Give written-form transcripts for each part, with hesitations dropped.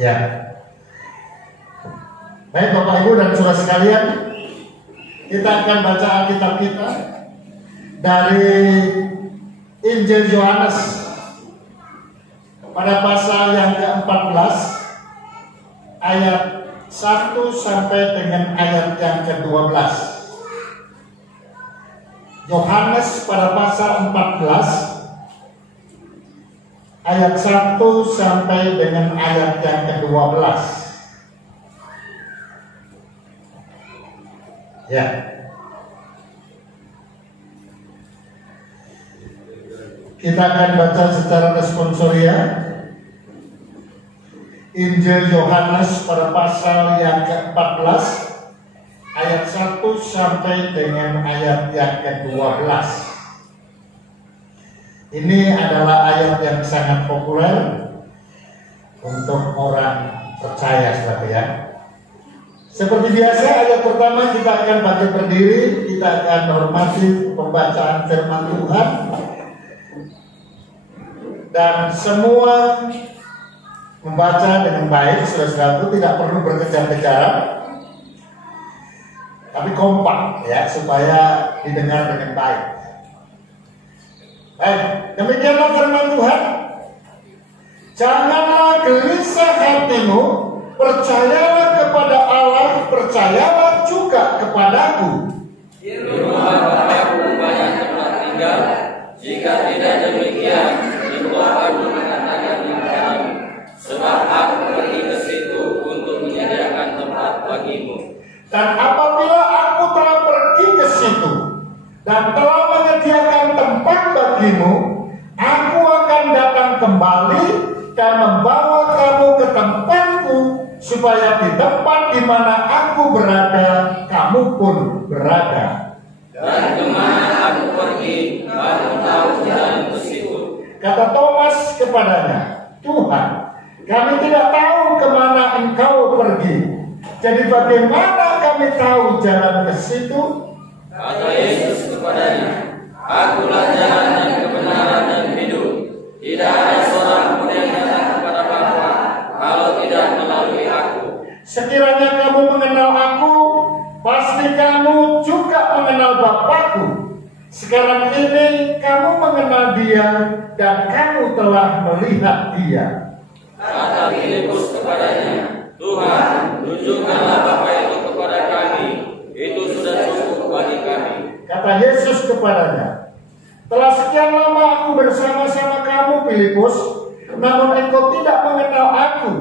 Ya. Baik Bapak Ibu dan saudara sekalian, kita akan baca Alkitab kita dari Injil Yohanes pada pasal yang ke-14 ayat 1 sampai dengan ayat yang ke-12. Yohanes pada pasal 14 ayat 1 sampai dengan ayat yang ke-12. Ya. Kita akan baca secara responsoria Injil Yohanes pada pasal yang ke-14 ayat 1 sampai dengan ayat yang ke-12. Ini adalah ayat yang sangat populer untuk orang percaya, saudara ya. Seperti biasa, ayat pertama kita akan baca berdiri, kita akan hormati pembacaan firman Tuhan, dan semua membaca dengan baik, saudara-saudaraku, tidak perlu berkejar-kejaran, tapi kompak ya, supaya didengar dengan baik. Baik, demikianlah firman Tuhan. Janganlah gelisah hatimu, percayalah kepada Allah, percayalah juga kepadaku. Di rumah Bapakku banyak tempat tinggal, jika tidak demikian, itu aku mengatakan kepadamu, sebab aku pergi ke situ untuk menyediakan tempat bagimu. Dan apabila aku telah pergi ke situ dan telah menyediakan tempat bagimu, aku akan datang kembali dan membawa kamu ke tempatku, supaya di tempat di mana aku berada, kamu pun berada. Dan kemana aku pergi, kamu tahu jalan ke situ. Kata Thomas kepadanya, Tuhan, kami tidak tahu kemana engkau pergi. Jadi bagaimana kami tahu jalan ke situ? Kata Yesus kepadanya, Akulah jalan dan kebenaran dan hidup. Tidak ada seorang pun yang datang kepada Bapa kalau tidak melalui aku. Sekiranya kamu mengenal aku, pasti kamu juga mengenal Bapakku. Sekarang ini kamu mengenal dia dan kamu telah melihat dia. Kata Filipus kepadanya, Tuhan, tunjukkanlah Bapa itu kepada kami. Itu sudah cukup bagi kami. Kata Yesus kepadanya, telah sekian lama aku bersama-sama kamu, Filipus, namun engkau tidak mengenal aku.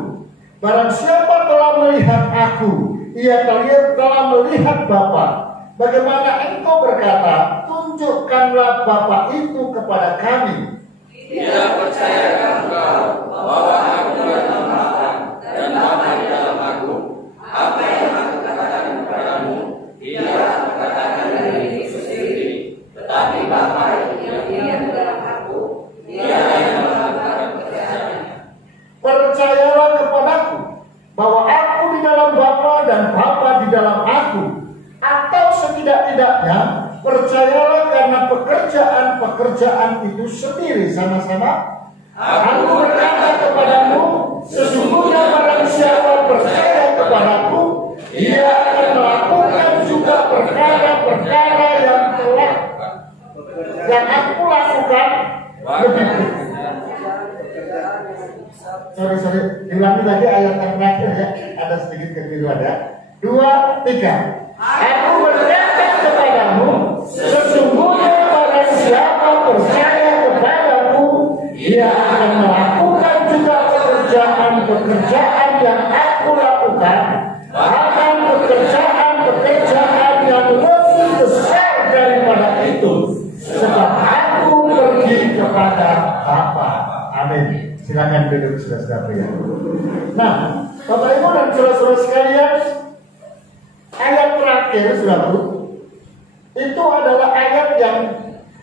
Barang siapa telah melihat aku, ia telah melihat Bapa. Bagaimana engkau berkata, tunjukkanlah Bapa itu kepada kami? Tidak percayakah engkau bahwa aku dalam Bapa dan Bapa di dalam aku? Apa yang aku katakan kepadamu, tidak aku katakan dari diriku sendiri, tetapi Bapa yang di dalam aku, dia yang melakukan pekerjaannya. Percayalah kepadaku bahwa aku di dalam Bapa dan Bapa di dalam aku. Atau setidak-tidaknya percayalah karena pekerjaan-pekerjaan itu sendiri sama-sama. Aku berkata kepadamu, sesungguhnya barang siapa percaya kepadaku, ia akan melakukan juga perkara-perkara yang aku lakukan lebih. Sorry, diulangi lagi ayat yang terakhir ya, ada sedikit kekeliruan ya. 2, 3. Aku berkata kepadamu, sesungguhnya barang siapa percaya kepadaku, ia akan melakukan juga pekerjaan-pekerjaan yang aku lakukan, bahkan pekerjaan-pekerjaan yang lebih besar daripada itu, sebab aku pergi kepada Bapa. Amin. Silakan duduk, saudara-saudara pria. Nah, Bapak Ibu dan saudara-saudara sekalian, ayat terakhir, saudara, itu adalah ayat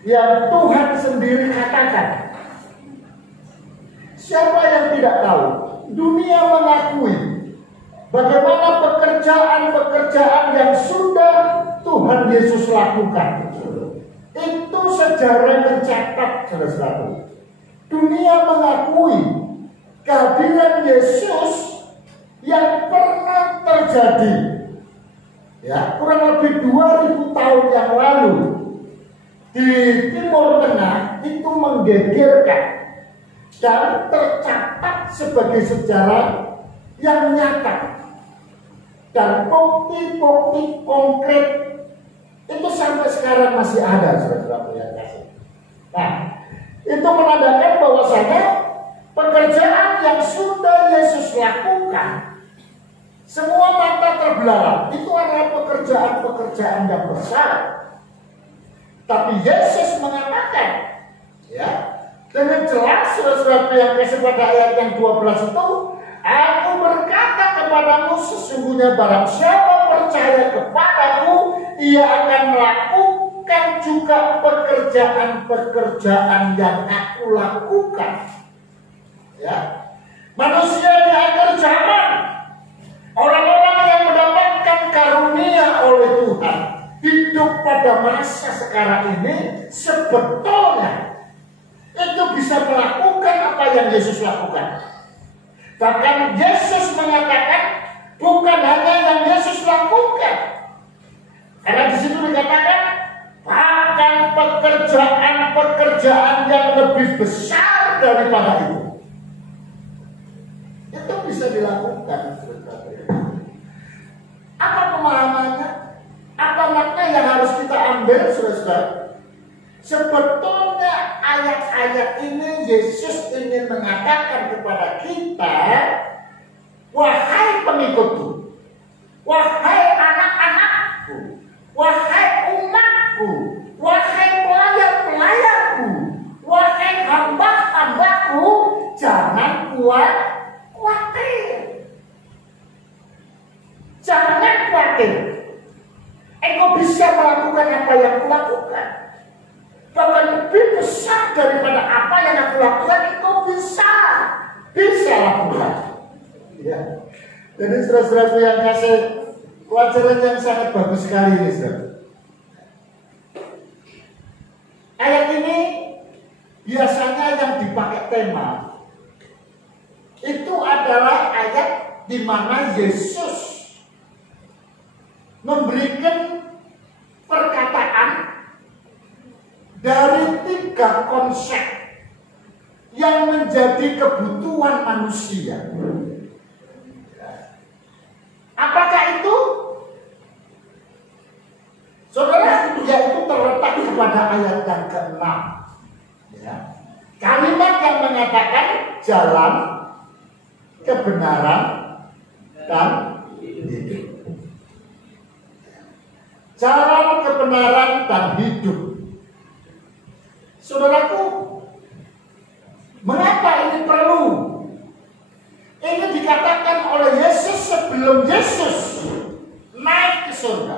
yang Tuhan sendiri katakan. Siapa yang tidak tahu? Dunia mengakui bagaimana pekerjaan-pekerjaan yang sudah Tuhan Yesus lakukan. Itu sejarah mencatat, saudara-saudara. Dunia mengakui kehadiran Yesus terjadi ya kurang lebih 2000 tahun yang lalu di Timur Tengah itu menggegerkan dan tercatat sebagai sejarah yang nyata, dan bukti-bukti konkret itu sampai sekarang masih ada, saudara-saudara yang kasih. Nah, itu menandakan bahwasanya pekerjaan yang sudah Yesus lakukan, semua mata terbelalak, itu adalah pekerjaan-pekerjaan yang besar. Tapi Yesus mengatakan, ya, dengan jelas, saudara-saudara yang kasih, pada ayat yang 12 itu, aku berkata kepadamu, sesungguhnya barang siapa percaya kepadaku, ia akan melakukan juga pekerjaan-pekerjaan yang aku lakukan. Ya, manusia di akhir zaman, orang-orang yang mendapatkan karunia oleh Tuhan, hidup pada masa sekarang ini, sebetulnya itu bisa melakukan apa yang Yesus lakukan. Bahkan Yesus mengatakan bukan hanya yang Yesus lakukan, karena di situ dikatakan bahkan pekerjaan-pekerjaan yang lebih besar daripada itu bisa dilakukan. Apa pemahamannya? Apa makna yang harus kita ambil, saudara-saudara? Sebetulnya ayat-ayat ini Yesus ingin mengatakan kepada kita, wahai pengikutku, wahai anak-anakku, wahai umatku, wahai pelayan-pelayanku, wahai hamba-hambaku, jangan khawatir. Jangan khawatir. Engkau bisa melakukan apa yang kulakukan. Bahkan lebih besar daripada apa yang aku lakukan, itu bisa lakukan. Ya. Jadi saudara-saudara yang kasih, pelajaran yang sangat bagus sekali ini, saudara. Ayat ini biasanya yang dipakai tema itu adalah ayat di mana Yesus memberikan perkataan dari 3 konsep yang menjadi kebutuhan manusia. Apakah itu? Saudara, yaitu terletak pada ayat yang ke-6. Ya. Kalimat yang mengatakan jalan, kebenaran, dan hidup. Jalan, kebenaran, dan hidup. Saudaraku, mengapa ini perlu? Ini dikatakan oleh Yesus sebelum Yesus naik ke surga.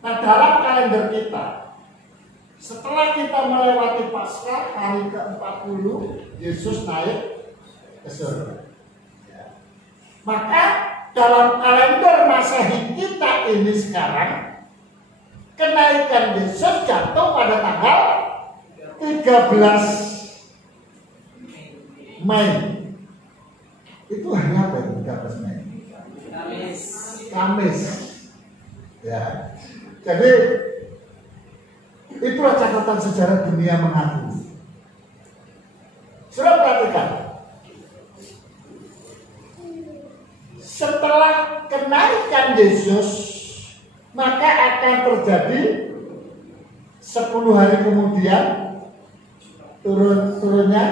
Nah, dalam kalender kita, setelah kita melewati Paskah hari ke-40, Yesus naik ke surga. Maka dalam kalender Masehi kita ini sekarang, kenaikan Yesus jatuh pada tanggal 13 Mei. Itu hari apa itu 13 Mei? Kamis. Ya. Jadi itulah catatan sejarah dunia mengaku. Sudah perhatikan. Setelah kenaikan Yesus, maka akan terjadi 10 hari kemudian turunnya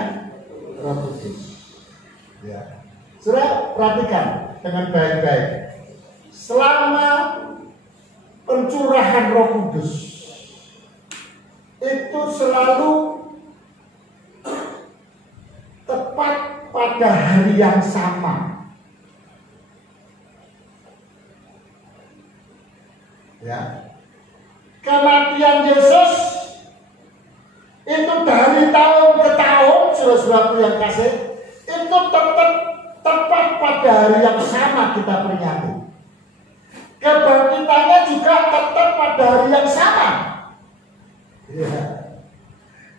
Roh Kudus. Ya. Sudah perhatikan dengan baik-baik. Selama pencurahan Roh Kudus itu selalu tepat pada hari yang sama. Ya. Kematian Yesus itu dari tahun ke tahun, saudara-saudaraku yang kasih, itu tetap tepat pada hari yang sama kita peringati. Kebangkitannya juga tetap pada hari yang sama. Ya.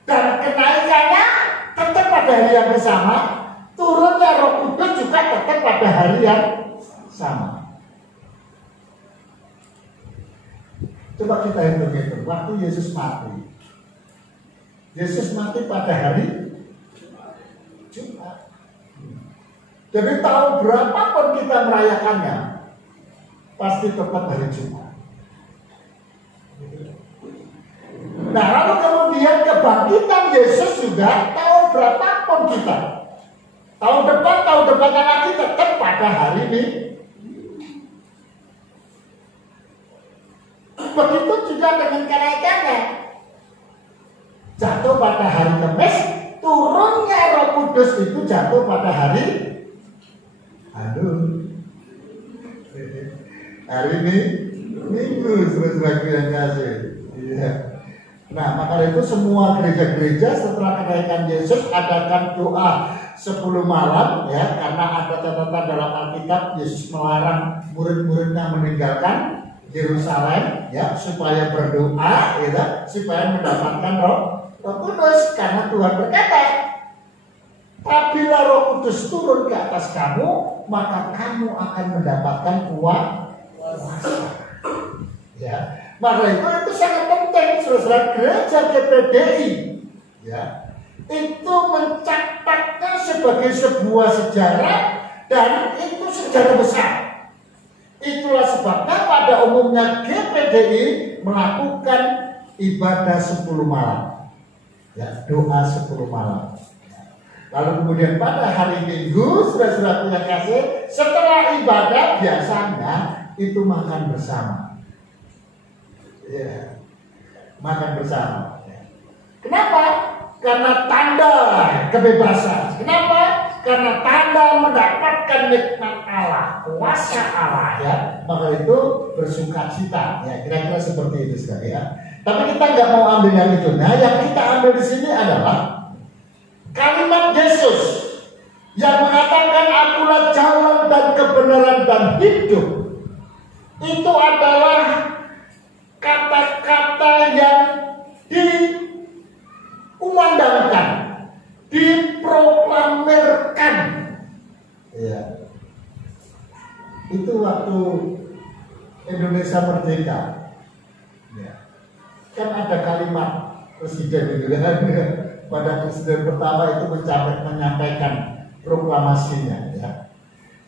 Dan kenaikannya tetap pada hari yang sama. Turunnya Roh Kudus juga tetap pada hari yang sama. Coba kita hitung-hitung waktu Yesus mati. Yesus mati pada hari Jumat. Jadi tahun berapapun kita merayakannya, pasti tetap hari Jumat. Nah, lalu kemudian kebangkitan Yesus juga tahun berapapun kita. Tahun depan lagi tetap pada hari ini. Begitu juga dengan kenaikannya. Jatuh pada hari Kamis, turunnya Roh Kudus itu jatuh pada hari ini Minggu, saudara-saudaraku yang kasih. Iya. Nah, maka itu semua gereja-gereja setelah kenaikan Yesus adakan doa 10 malam, ya, karena ada catatan dalam Alkitab Yesus melarang murid-muridnya meninggalkan Yerusalem, ya, supaya berdoa, ya, supaya mendapatkan Roh Kudus, karena Tuhan berkata, apabila Roh Kudus turun ke atas kamu, maka kamu akan mendapatkan kuasa. Ya, maka itu sangat penting, saudara. Gereja GPDI, ya, itu mencatatnya sebagai sebuah sejarah, dan itu sejarah besar. Itulah sebabnya pada umumnya GPDI melakukan ibadah 10 malam, ya, doa 10 malam. Lalu kemudian pada hari Minggu, saudara-saudara yang kasih, setelah ibadah biasanya itu makan bersama. Ya, makan bersama. Kenapa? Karena tanda kebebasan. Kenapa? Karena tanda mendapatkan nikmat Allah, kuasa Allah, ya. Maka itu bersukacita, ya. Kira-kira seperti itu sekali, ya. Tapi kita nggak mau ambil yang itu. Nah, yang kita ambil di sini adalah kalimat Yesus yang mengatakan akulah jalan dan kebenaran dan hidup. Itu adalah kata-kata yang diumandangkan, diproklamirkan. Ya. Itu waktu Indonesia merdeka. Ya. Kan ada kalimat presiden itu kan. Pada presiden pertama itu menyampaikan proklamasinya, ya.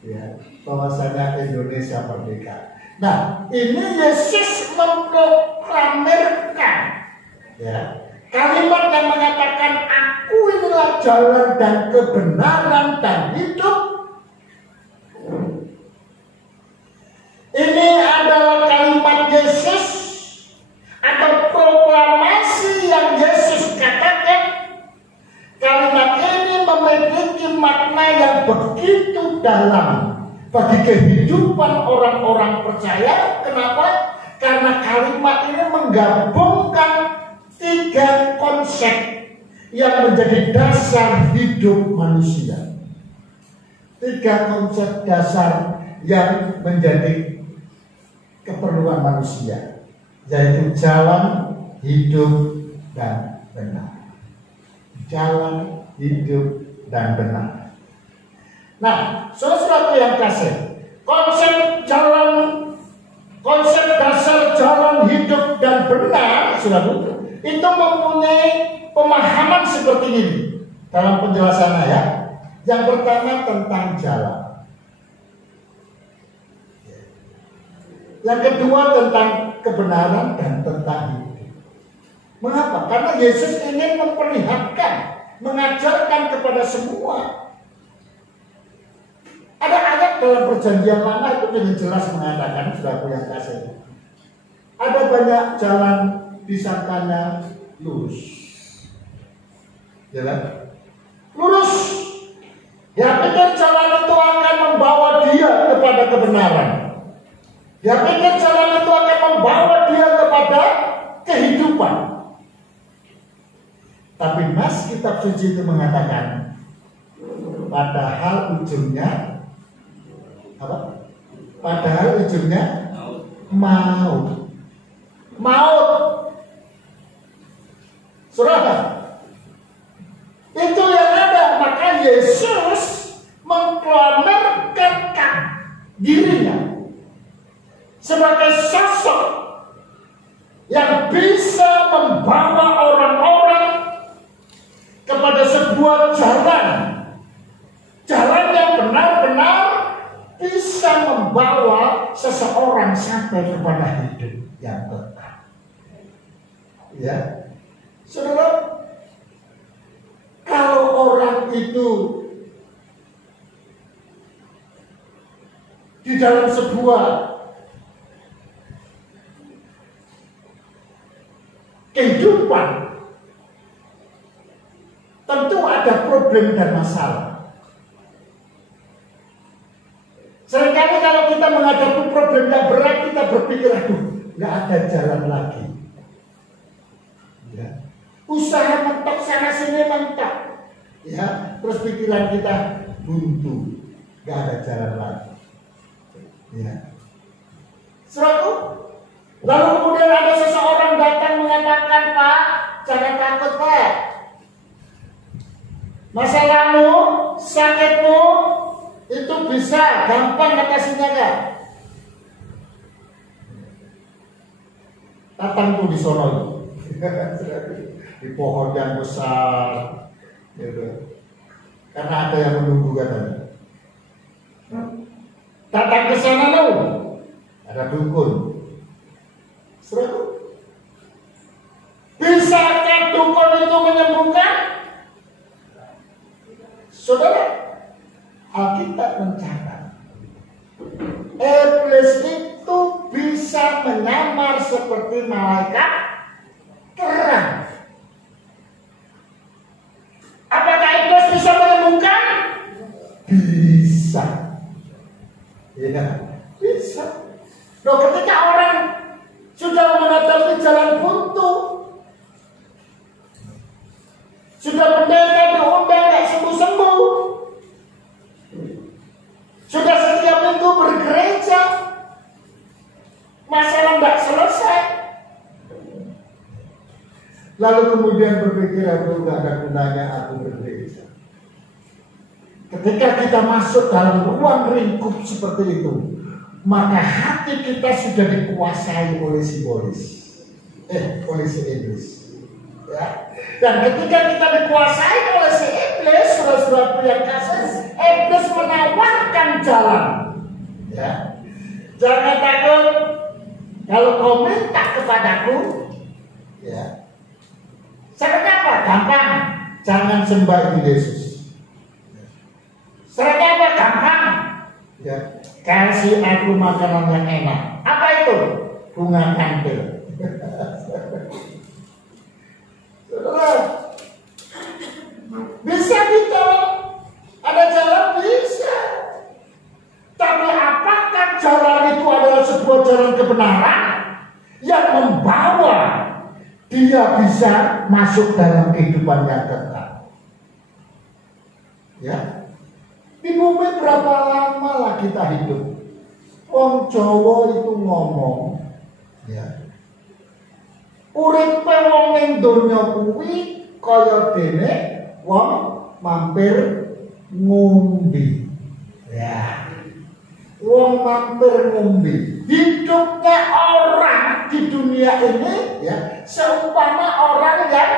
Ya, bahwasanya Indonesia merdeka. Nah, ini Yesus memproklamirkan, ya, kalimat yang mengatakan aku inilah jalan dan kebenaran dan hidup. Ini adalah kalimat Yesus atau proklamasi yang Yesus katakan. Kalimat ini memiliki makna yang begitu dalam bagi kehidupan orang-orang percaya. Kenapa? Karena kalimat ini menggabungkan 3 konsep yang menjadi dasar hidup manusia. 3 konsep dasar yang menjadi keperluan manusia, yaitu jalan, hidup, dan benar. Jalan, hidup, dan benar. Nah, saudara-saudara yang kasih, konsep dasar jalan, hidup, dan benar, saudara, itu mempunyai pemahaman seperti ini dalam penjelasannya, ya. Yang pertama tentang jalan. Yang kedua tentang kebenaran dan tentang hidup. Mengapa? Karena Yesus ingin memperlihatkan, mengajarkan kepada semua. Ada ayat dalam perjanjian lama itu dengan jelas mengatakan, saudaraku yang kasih, ada banyak jalan disangkanya lurus. Jalan lurus. Ya, pikir jalan itu akan membawa dia kepada kebenaran. Ya, pikir jalan itu akan membawa dia kepada kehidupan. Tapi Mas kitab suci itu mengatakan, padahal ujungnya apa? Padahal ujungnya maut. Maut. Saudara, itu yang ada. Maka Yesus mengklaim dirinya sebagai sosok yang bisa membawa orang-orang kepada sebuah jalan yang benar-benar bisa membawa seseorang sampai kepada hidup yang kekal. Ya, saudara, kalau orang itu di dalam sebuah kehidupan, tentu ada problem dan masalah. Seringkali kalau kita menghadapi problem yang berat, kita berpikir, aduh, nggak ada jalan lagi. Ya. Usaha mentok sana sini mentok, ya, terus pikiran kita buntu, nggak ada jalan lagi. Ya. Suatu, lalu kemudian ada seseorang datang mengatakan, Pak, jangan takut, Pak. Masalahmu, sakitmu itu bisa gampang atasinya, Kak. Datang tuh di sono di pohon yang besar, gitu. Karena ada yang menunggu katanya. Datang ke sana lo, ada dukun. Saudara, bisakah dukun itu menyembuhkan? Saudara, Alkitab mencatat iblis itu bisa menyamar seperti malaikat terang. Apakah iblis bisa menyembuhkan? Bisa. Ya, bisa. Loh, ketika orang sudah menghadapi jalan buntu, sudah pendeta diundang gak sembuh-sembuh, sudah setiap minggu bergereja, masalah gak selesai, lalu kemudian berpikir, aku gak ada gunanya aku bergereja. Ketika kita masuk dalam ruang lingkup seperti itu, maka hati kita sudah dikuasai oleh oleh si iblis. Ya. Dan ketika kita dikuasai oleh si iblis, saudara-saudara yang kasih, iblis menawarkan jalan. Ya. Jangan takut, kalau kau minta kepadaku, ya, caranya apa? Gampang, jangan sembah Yesus. Caranya apa? Gampang, ya, kasih aku makanan yang enak. Apa itu? Bunga kantil. Saudara, bisa ditolong? Ada jalan? Bisa. Tapi apakah jalan itu adalah sebuah jalan kebenaran yang membawa dia bisa masuk dalam kehidupan yang kekal? Ya. Di bumi berapa lama lah kita hidup? Wong Jawa itu ngomong, ya, uripe wong ning donya kuwi kaya dene wong mampir ngombe. Ya. Wong mampir ngombe. Hidupnya orang di dunia ini, ya, seumpama orang yang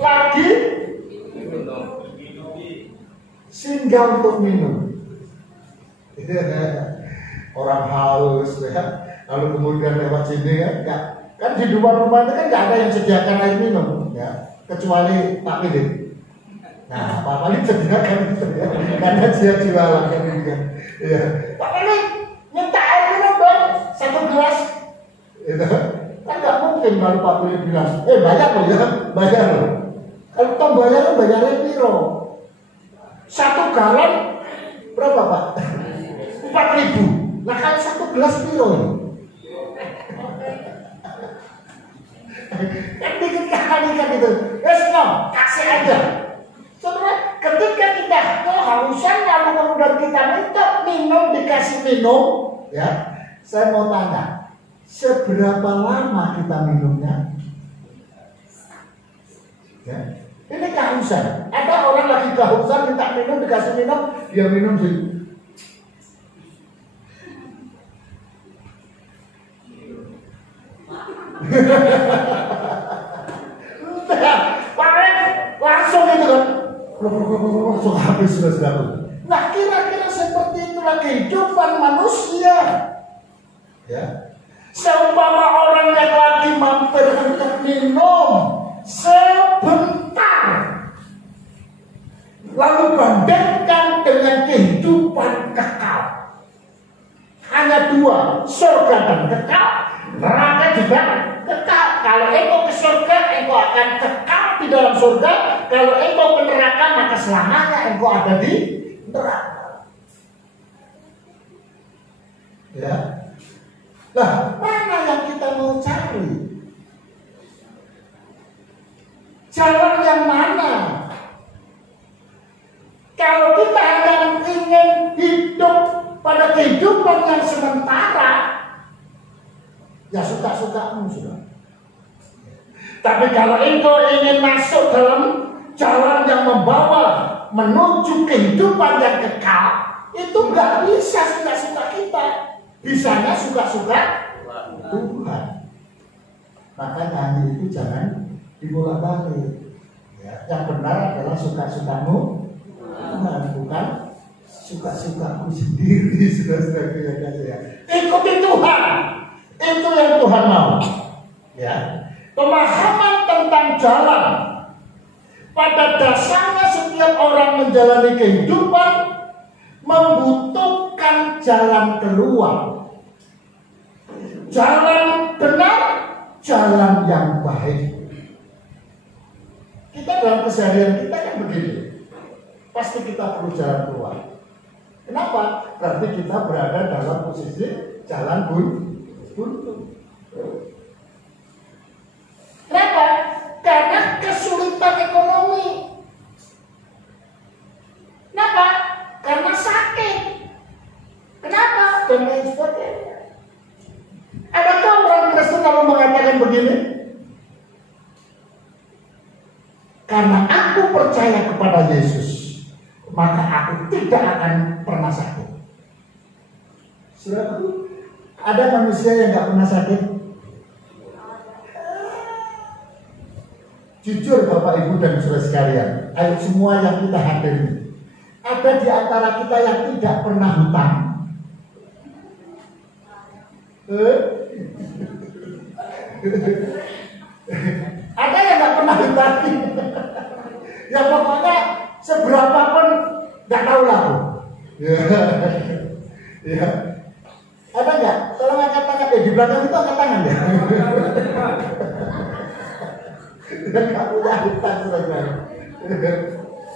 lagi singgah untuk minum. Orang haus, ya, lalu kemudian lewat sini, ya, kan di rumah-rumah itu kan nggak ada yang sediakan air minum, ya, kecuali Pak Pilih. Nah, Pak Pilih sediakan itu, ya, karena dia jualan kan, ya. Pak Pilih minta air minum dong, 1 gelas. Itu kan nggak mungkin kalau Pak Pilih bilang, bayar loh, ya, bayar loh. Kalau toh bayarnya piro? 1 galon berapa, Pak? 4.000. Nah, kalau 1 gelas piro? Kan dikit kali kan gitu. Kasih aja. Sebenarnya ketika kita kehausan lalu kemudian kita minta minum, dikasih minum, ya. Saya mau tanya, seberapa lama kita minumnya? Ya. Ini kehausan. Ada orang lagi kehausan minta minum, dikasih minum, dia minum sih. Langsung gitu kan. Langsung habis saudara. Nah, kira-kira seperti itulah kehidupan manusia. Ya. Seumpama orang yang lagi mampir untuk minum sebentar, lalu bandingkan dengan kehidupan kekal. Hanya dua, surga dan kekal, neraka juga kekal. Kalau engkau ke surga, engkau akan kekal di dalam surga. Kalau engkau ke neraka, maka selamanya engkau ada di neraka. Ya. Nah, mana yang kita mau cari? Jalan yang mana? Kalau kita hanya ingin hidup pada kehidupan yang sementara, ya suka-sukamu sudah. Tapi kalau engkau ingin masuk dalam jalan yang membawa menuju kehidupan yang kekal, itu nggak bisa suka-suka kita. Bisanya suka-suka Tuhan. Makanya nyanyi itu jangan dibolak-balik. Ya, yang benar adalah suka-sukamu Tuhan, bukan suka-sukaku sendiri. Saudara-saudara, ikuti Tuhan. Itu yang Tuhan mau. Ya. Pemahaman tentang jalan. Pada dasarnya setiap orang menjalani kehidupan membutuhkan jalan keluar. Jalan benar, jalan yang baik. Kita dalam keseharian kita kan begini. Pasti kita perlu jalan keluar. Kenapa? Berarti kita berada dalam posisi jalan buntu. Kenapa? Karena kesulitan ekonomi. Kenapa? Karena sakit. Kenapa? Dan lain sebagainya. Adakah orang Kristen kalau mengatakan begini? Karena aku percaya kepada Yesus, maka aku tidak akan pernah sakit. Saudaraku, ada manusia yang tidak pernah sakit? Jujur Bapak Ibu dan saudara sekalian, ayo semua yang kita hadiri, ada di antara kita yang tidak pernah hutang? Ada yang nggak pernah hutang? Ya pokoknya seberapa pun nggak tahu lah. Ya. Ada nggak? Tolong angkat tangan di belakang itu, angkat tangan ya. Dan kamu hutang saudara.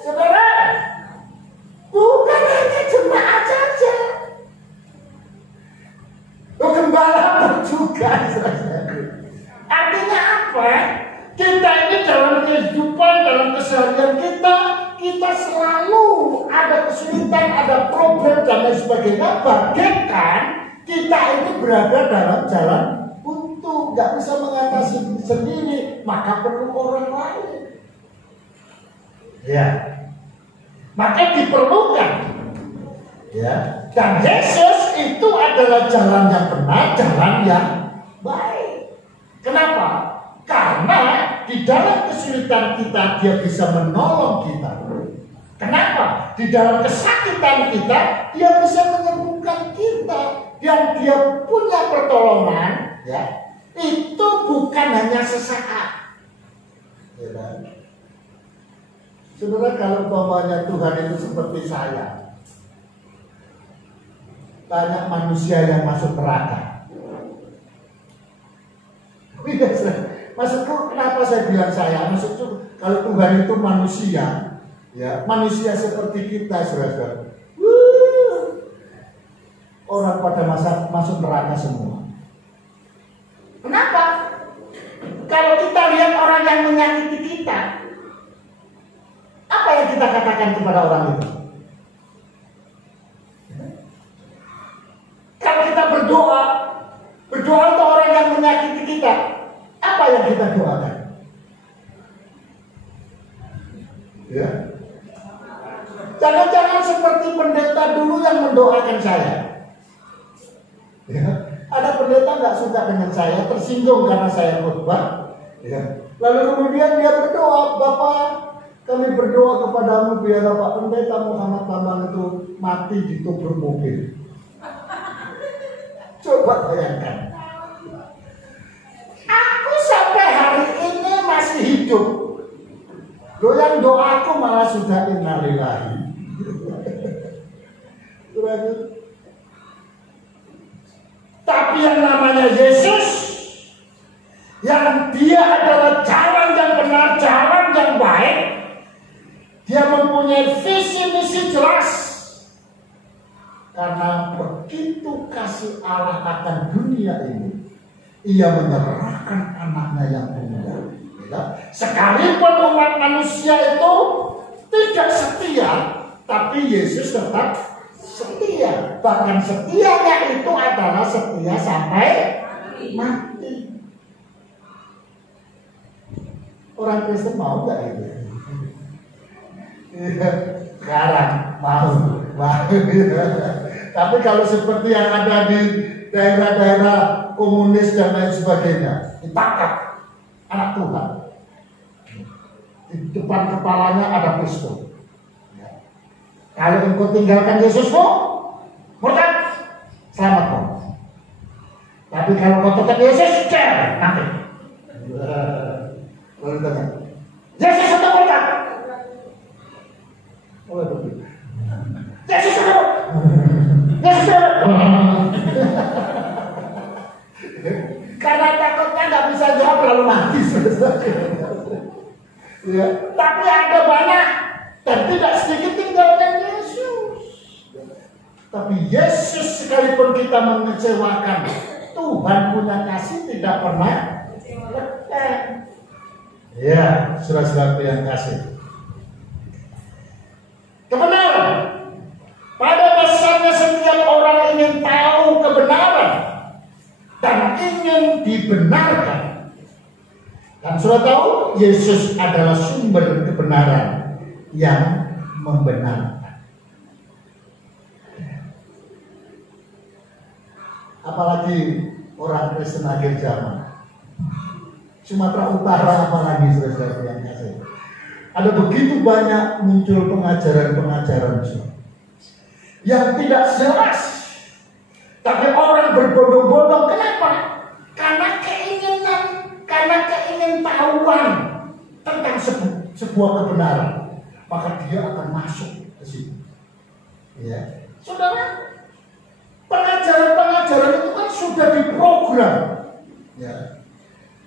Saudara, bukan hanya jemaat saja. Gembala pun juga. Artinya apa? Kita ini dalam kehidupan, dalam keseharian kita selalu ada kesulitan, ada problem dan lain sebagainya. Bagaikan kita ini berada dalam jalan buntu, nggak bisa mengatasi sendiri, maka perlu orang lain. Ya, maka diperlukan. Ya, dan Yesus itu adalah jalan yang benar, jalan yang baik. Kenapa? Karena di dalam kesulitan kita dia bisa menolong kita. Kenapa? Di dalam kesakitan kita dia bisa menyembuhkan kita. Dan dia punya pertolongan, ya, itu bukan hanya sesaat. Ya, saudara, kalau umpamanya Tuhan itu seperti saya, banyak manusia yang masuk neraka. Maksudku kenapa saya bilang saya? Maksudku kalau Tuhan itu manusia, ya, manusia seperti kita, saudara. Orang pada masuk neraka semua. Kenapa? Kalau kita lihat orang yang menyakiti kita, apa yang kita katakan kepada orang itu? Kalau kita berdoa untuk orang yang menyakiti kita, apa yang kita doakan? Ya. Jangan-jangan seperti pendeta dulu yang mendoakan saya. Ya. Ada pendeta nggak suka dengan saya, tersinggung karena saya khotbah. Ya. Lalu kemudian dia berdoa, Bapak, kami berdoa kepadamu biar Pak Pendeta Muhammad Bambang itu mati ditubruk mobil. Coba bayangkan. Aku sampai hari ini masih hidup. Yang doaku malah sudah innalillahi. Tapi yang namanya Yesus, yang dia adalah jalan yang benar, jalan yang baik, dia mempunyai visi misi jelas. Karena begitu kasih Allah akan dunia ini, ia menyerahkan anaknya yang tunggal. Sekalipun umat manusia itu tidak setia, tapi Yesus tetap setia. Bahkan setianya itu adalah setia sampai mati. Orang Kristen mau nggak itu? Sekarang mau. Tapi kalau seperti yang ada di daerah-daerah komunis dan lain sebagainya, ditangkap anak Tuhan. Di depan kepalanya ada pistol. Kalau engkau tinggalkan Yesusmu, murtad, selamat kau. Tapi kalau kau tetap Yesus, nanti. Lalu tanya, Yesus itu murtad. Oleh begitu. Yesus itu. Yesus itu. Karena takutnya nggak bisa jawab lalu mati. Ya. Tapi ada banyak dan tidak sedikit tinggalkan Yesus. Tapi Yesus sekalipun kita mengecewakan, Tuhan punya kasih tidak pernah lepas. Ya, saudara-saudara yang kasih. Kebenaran. Pada dasarnya setiap orang ingin tahu kebenaran dan ingin dibenarkan. Dan sudah tahu, Yesus adalah sumber kebenaran yang membenarkan. Apalagi orang Kristen akhir zaman. Sumatera Utara apalagi saudara yang kasih. Ada begitu banyak muncul pengajaran-pengajaran yang tidak jelas. Tapi orang berbondong-bondong. Kenapa? Karena keingintahuan tentang sebuah kebenaran, maka dia akan masuk ke situ. Ya, saudara, pengajaran-pengajaran itu kan sudah diprogram, ya.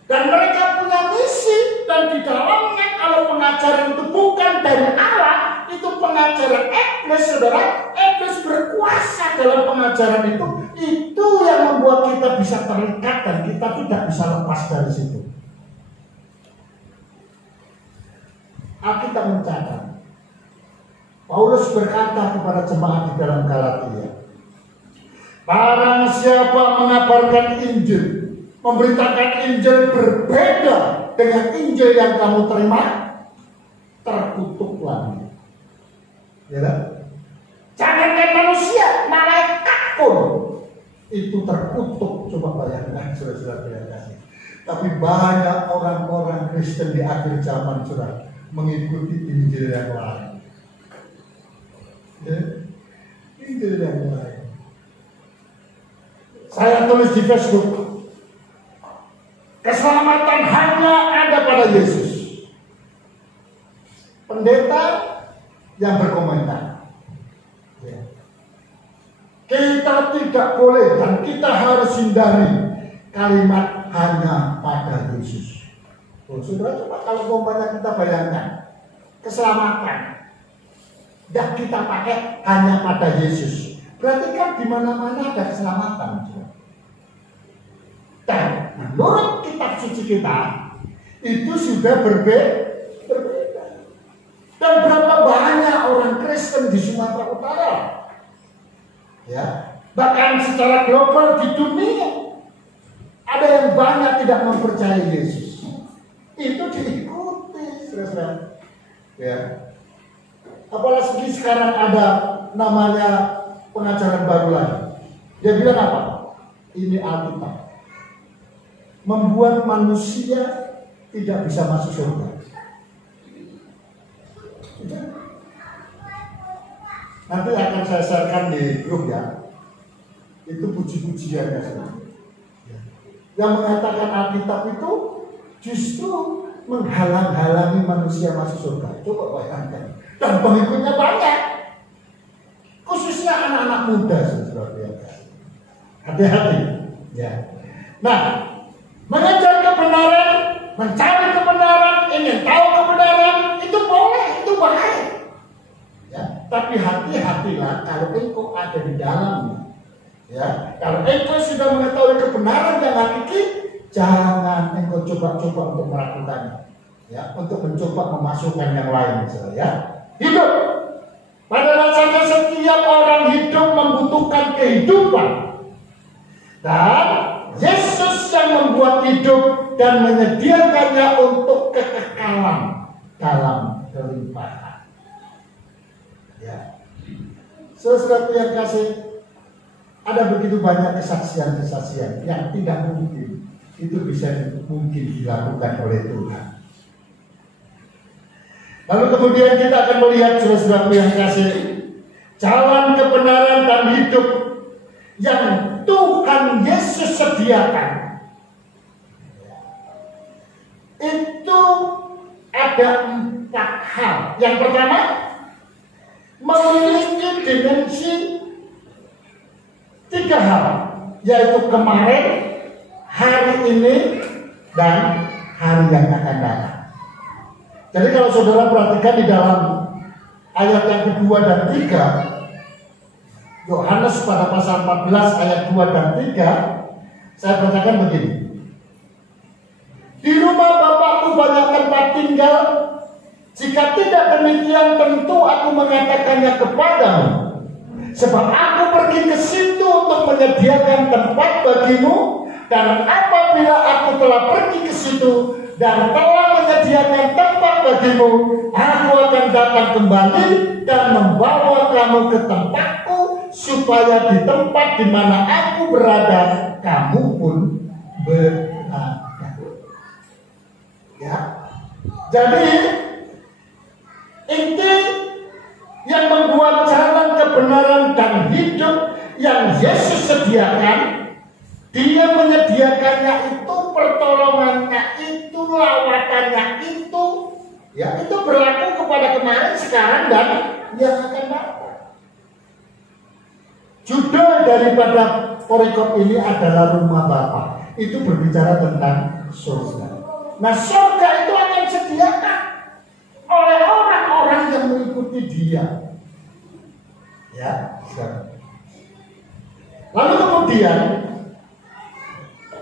Dan mereka punya misi, dan di dalamnya kalau pengajaran itu bukan dari Allah, itu pengajaran iblis, saudara. Iblis berkuasa dalam pengajaran itu yang membuat kita bisa terikat dan kita tidak bisa lepas dari situ. Alkitab mencatat, Paulus berkata kepada jemaat di dalam Galatia, barang siapa mengabarkan Injil, memberitakan Injil berbeda dengan Injil yang kamu terima, terkutuklah. Ya, jangankan manusia, malaikat pun itu terkutuk. Coba bayangkan, saudara-saudara yang kasih. Tapi banyak orang-orang Kristen di akhir zaman, saudara, mengikuti Injil yang lain. Ya, Injil yang lain. Saya tulis di Facebook, keselamatan hanya ada pada Yesus. Pendeta yang berkomentar, ya. Kita tidak boleh dan kita harus hindari kalimat hanya pada Yesus. Oh, saudara, coba kalau umpamanya kita bayangkan keselamatan dan kita pakai hanya pada Yesus, berarti kan di mana-mana ada keselamatan. Dan menurut kitab suci kita itu sudah berbeda. Dan berapa banyak orang Kristen di Sumatera Utara, ya, bahkan secara global di dunia, ada yang banyak tidak mempercayai Yesus. Itu diikuti, saudara. Ya. Apalagi sekarang ada namanya pengajaran baru lagi. Dia bilang apa? Ini Alkitab. Membuat manusia tidak bisa masuk surga. Nanti akan saya sharekan di grup ya. Itu puji-pujiannya semua. Yang mengatakan Alkitab itu justru menghalang-halangi manusia masuk surga. Coba bayangkan. Dan pengikutnya banyak. Khususnya anak-anak muda sebenarnya. Hati-hati. Ya. Nah, mengejar kebenaran, mencari kebenaran, ingin tahu kebenaran, itu boleh, itu baik. Ya, tapi hati-hatilah kalau engkau ada di dalamnya. Ya, kalau engkau sudah mengetahui kebenaran yang hakiki, jangan engkau coba-coba untuk melakukannya. Ya, untuk mencoba memasukkan yang lain misalnya. Ya. Hidup. Pada dasarnya setiap orang hidup membutuhkan kehidupan. Dan Yesus yang membuat hidup dan menyediakannya untuk kekekalan dalam kelimpahan. Ya. Sesuatu yang kasih, ada begitu banyak kesaksian-kesaksian yang tidak mungkin itu bisa mungkin dilakukan oleh Tuhan. Lalu kemudian kita akan melihat saudara-saudara yang kasih, jalan kebenaran dan hidup yang Tuhan Yesus sediakan. Itu ada 4 hal. Yang pertama, memiliki dimensi 3 hal, yaitu kemarin, hari ini, dan hari yang akan datang. Jadi kalau saudara perhatikan di dalam ayat yang kedua dan 3, Yohanes pada pasal 14 ayat 2 dan 3, saya bacakan begini. Di rumah Bapakku banyak tempat tinggal. Jika tidak demikian, tentu aku mengatakannya kepadamu. Sebab aku pergi ke situ untuk menyediakan tempat bagimu. Dan apabila aku telah pergi ke situ dan telah menyediakan tempat bagimu, aku akan datang kembali dan membawa kamu ke tempatku, supaya di tempat di mana aku berada, kamu pun berada. Ya, jadi inti yang membuat jalan kebenaran dan hidup yang Yesus sediakan, Dia menyediakannya itu, pertolongannya itu, lawatannya itu, ya itu berlaku kepada kemarin, sekarang, dan yang akan datang. Judul daripada perikop ini adalah Rumah Bapa. Itu berbicara tentang surga. Nah, surga itu akan disediakan oleh orang-orang yang mengikuti Dia. Ya, lalu kemudian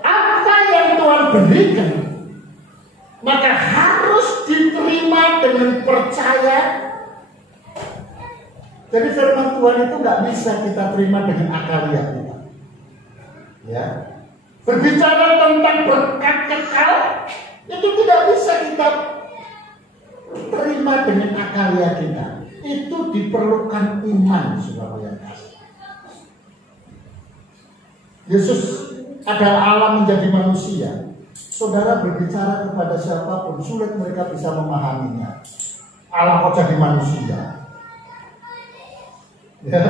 apa yang Tuhan berikan, maka harus diterima dengan percaya. Jadi firman Tuhan itu nggak bisa kita terima dengan akalia kita. Ya, berbicara tentang berkat kekal itu tidak bisa kita terima dengan akalia kita. Itu diperlukan iman, saudara yang kasih. Yesus adalah Allah menjadi manusia. Saudara berbicara kepada siapapun, sulit mereka bisa memahaminya. Allah kok jadi manusia? Ya,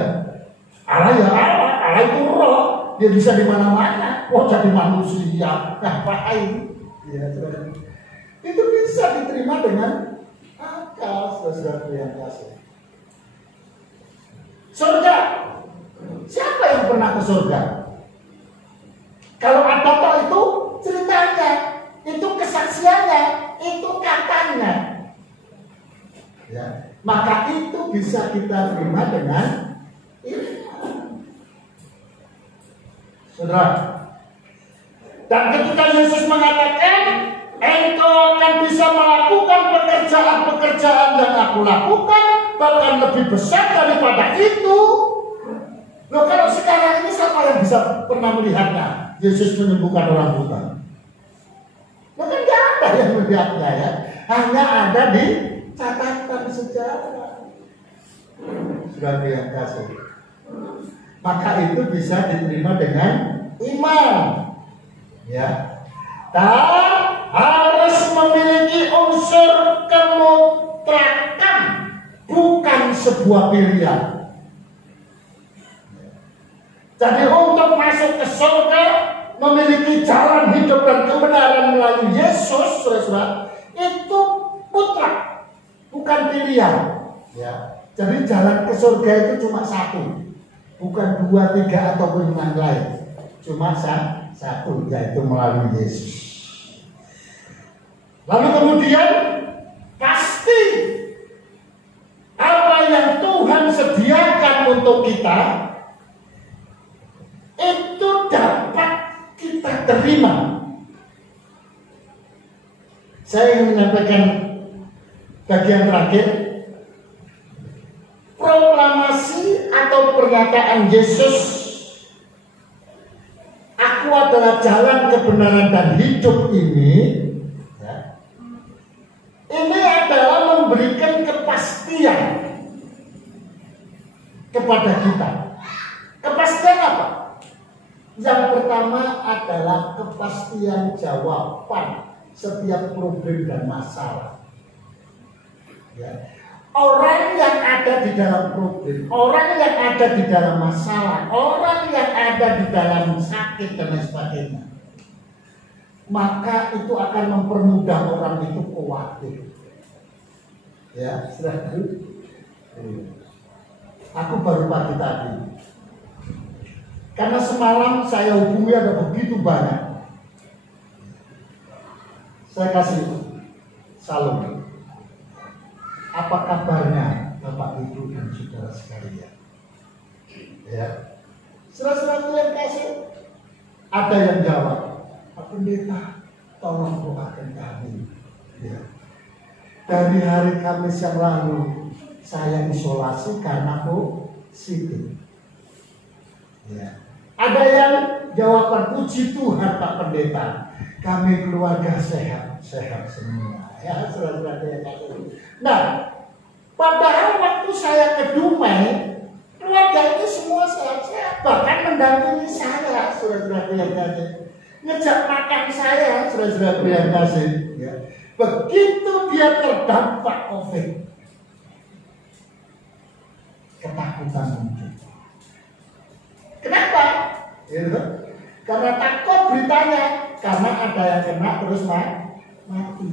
Allah ya Allah itu roh, dia bisa di mana-mana. Kok jadi manusia? Ngapain? Ya, itu bisa diterima dengan akal, saudara yang kasih. Surga, siapa yang pernah ke surga? Kalau ada toh itu ceritanya, itu kesaksiannya, itu katanya. Ya, maka itu bisa kita terima dengan iman. Saudara, dan ketika Yesus mengatakan, engkau akan bisa melakukan pekerjaan-pekerjaan yang aku lakukan, bahkan lebih besar daripada itu. Loh, kalau sekarang ini siapa yang bisa pernah melihatnya? Yesus menyembuhkan orang buta. Maka tidak ada yang melihatnya, ya. Hanya ada di catatan sejarah. Sudah yang kasih. Maka itu bisa diterima dengan iman, ya, dan harus memiliki unsur kemutrakan, bukan sebuah pilihan. Jadi untuk masuk ke surga, memiliki jalan hidup dan kebenaran melalui Yesus, saudara, itu mutlak, bukan pilihan. Ya. Jadi jalan ke surga itu cuma satu, bukan 2, 3 ataupun yang lain, cuma satu, yaitu melalui Yesus. Lalu kemudian pasti apa yang Tuhan sediakan untuk kita itu dapat kita terima. Saya ingin menyampaikan bagian terakhir, proklamasi atau pernyataan Yesus, aku adalah jalan, kebenaran dan hidup ini, ya, ini adalah memberikan kepastian kepada kita. Kepastian apa? Yang pertama adalah kepastian jawaban setiap problem dan masalah. Ya. Orang yang ada di dalam problem, orang yang ada di dalam masalah, orang yang ada di dalam sakit dan lain sebagainya, maka itu akan mempermudah orang itu khawatir. Ya, sudah dulu. Aku baru pagi tadi. Karena semalam saya hubungi ada begitu banyak. Saya kasih salam. Apa kabarnya Bapak Ibu dan saudara sekalian? Ya. Saudara-saudara yang kasih, ada yang jawab, Pak Pendeta, tolong doakan kami. Ya. Dari hari Kamis yang lalu saya isolasi karena positif. Ya. Ada yang jawaban, puji Tuhan Pak Pendeta, kami keluarga sehat semua. Ya, saudara-saudara yang kasih. Nah, padahal waktu saya ke Dumai, keluarga ini semua sehat-sehat, bahkan mendampingi saya, saudara-saudara yang kasih, ngejak makan saya, saudara-saudara yang kasih. Ya. Begitu dia terdampak COVID, ketakutan muncul. Kenapa? Gitu. Karena takut beritanya, karena ada yang kena terus mati.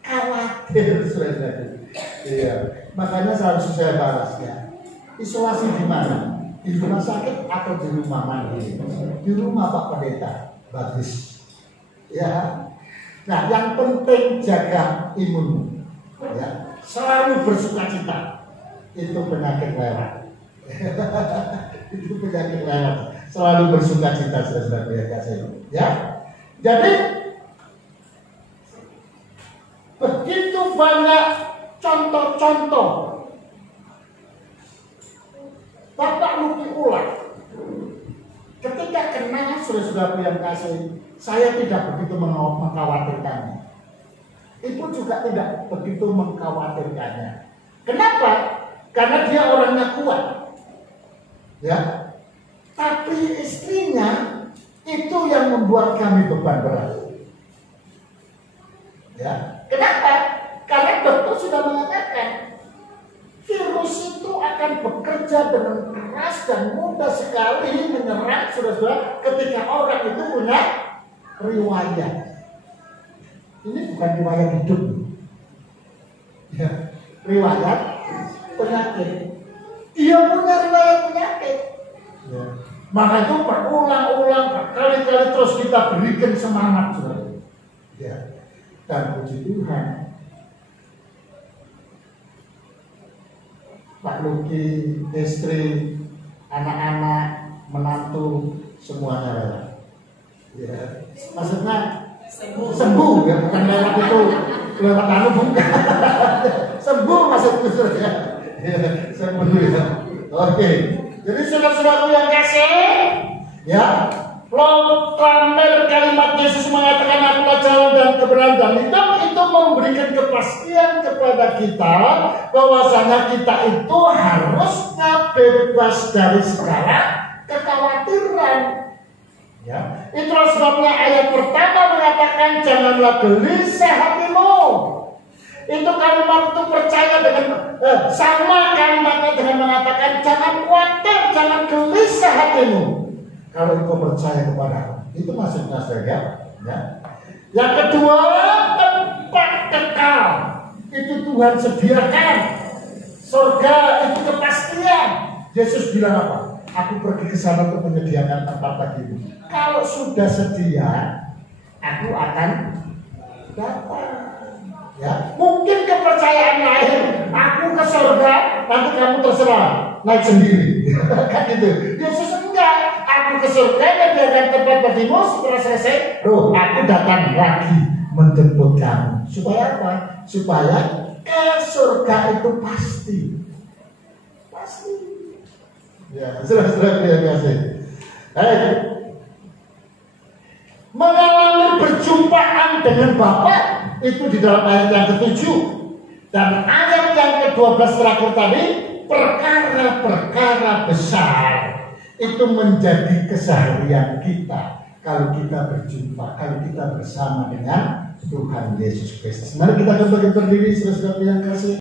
Khawatir, saudara. Iya. Makanya seharusnya saya bahas ya. Isolasi di mana? Di rumah sakit atau di rumah mandi? Di rumah Pak Pendeta, bagus. Ya. Nah, yang penting jaga imun. Ya. Selalu bersukacita. Itu penyakit lewat. Itu penyakit lewat. Selalu bersukacita, saudara yang kasih. Ya. Jadi begitu banyak contoh-contoh. Bapak Luki ulang. Ketika kena, saudara-saudara yang kasih, saya tidak begitu mengkhawatirkannya. Ibu juga tidak begitu mengkhawatirkannya. Kenapa? Karena dia orangnya kuat. Ya. Tapi istrinya itu yang membuat kami beban berat. Ya. Kenapa? Karena dokter sudah mengatakan virus itu akan bekerja dengan keras dan mudah sekali menyerang saudara-saudara ketika orang itu punya riwayat. Ini bukan riwayat hidup, ya, riwayat penyakit. Dia punya riwayat penyakit. Ya. Maka itu berulang-ulang, berkali-kali terus kita berikan semangat, saudara. Ya. Dan puji Tuhan, Pak Luki, istri, anak-anak, menantu, semuanya rela. Ya. Maksudnya sembuh, ya, bukan lewat itu, lewat anu bukan. Sembuh maksudnya, ya. Ya, sembuh ya. Oke. Jadi saudara-saudaraku yang kasih, ya, proklamir kalimat Yesus mengatakan akulah jalan dan kebenaran dan hidup, itu memberikan kepastian kepada kita bahwasanya kita itu harusnya bebas dari segala kekhawatiran. Ya, itulah sebabnya ayat pertama mengatakan janganlah gelisah hatimu. Itu kalimat itu percaya dengan sama kalimatnya dengan mengatakan jangan khawatir, jangan gelisah hatimu. Kalau engkau percaya kepada aku, itu maksudnya saudara. Ya. Yang kedua, tempat kekal itu Tuhan sediakan. Surga itu kepastian. Yesus bilang apa? Aku pergi ke sana untuk menyediakan tempat bagimu. Kalau sudah sedia, aku akan datang. Ya, mungkin kepercayaan lain, aku ke surga, nanti kamu terserah naik sendiri. Kan gitu. Yesus enggak, aku ke surga menyediakan tempat bagimu. Setelah selesai, aku datang lagi menjemput kamu. Supaya apa? Supaya ke surga itu pasti. Pasti. Ya, sudah terima kasih. Mengalami perjumpaan dengan Bapa itu di dalam ayat yang ke-7 dan ayat yang ke-12 terakhir tadi, perkara-perkara besar itu menjadi keseharian kita kalau kita berjumpa, kalau kita bersama dengan Tuhan Yesus Kristus. Mari kita kembali berdiri, saudara-saudara yang kasih.